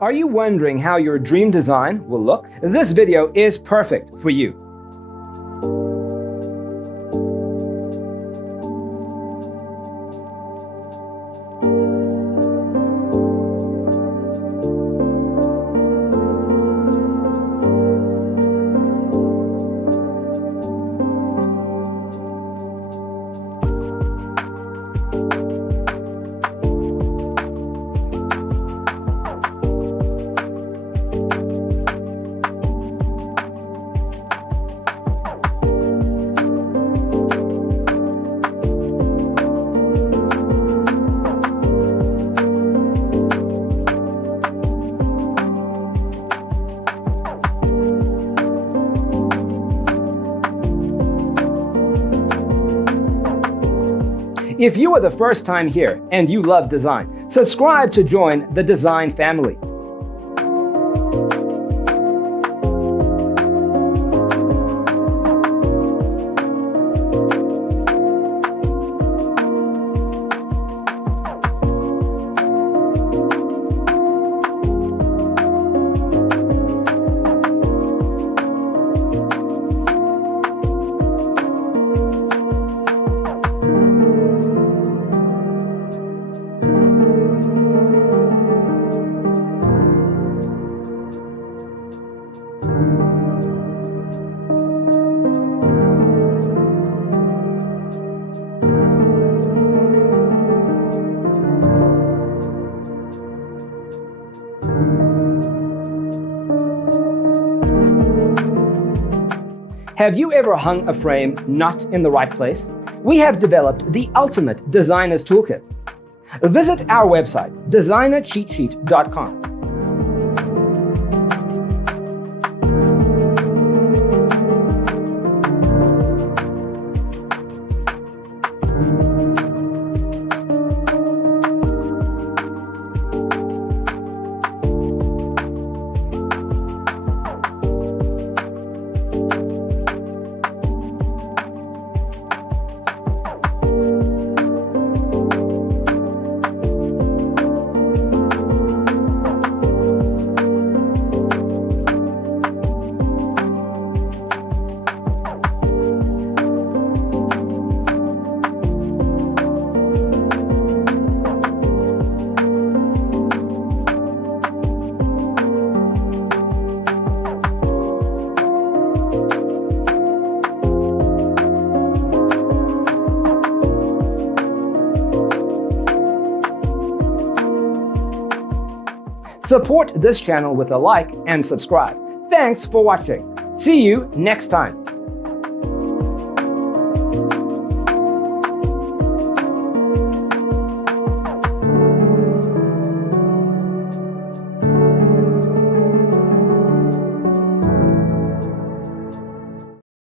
Are you wondering how your dream design will look? This video is perfect for you. If you are the first time here and you love design, subscribe to join the design family. Have you ever hung a frame not in the right place? We have developed the ultimate designer's toolkit. Visit our website, designercheatsheet.com. Support this channel with a like and subscribe. Thanks for watching. See you next time.